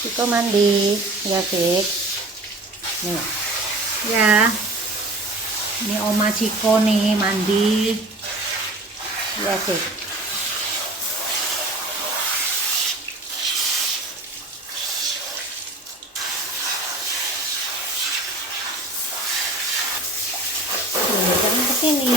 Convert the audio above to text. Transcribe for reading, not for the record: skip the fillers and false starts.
Ciko mandi ya Fik. Nih ya, ini Oma Ciko nih mandi ya Fik. Jangan kesini.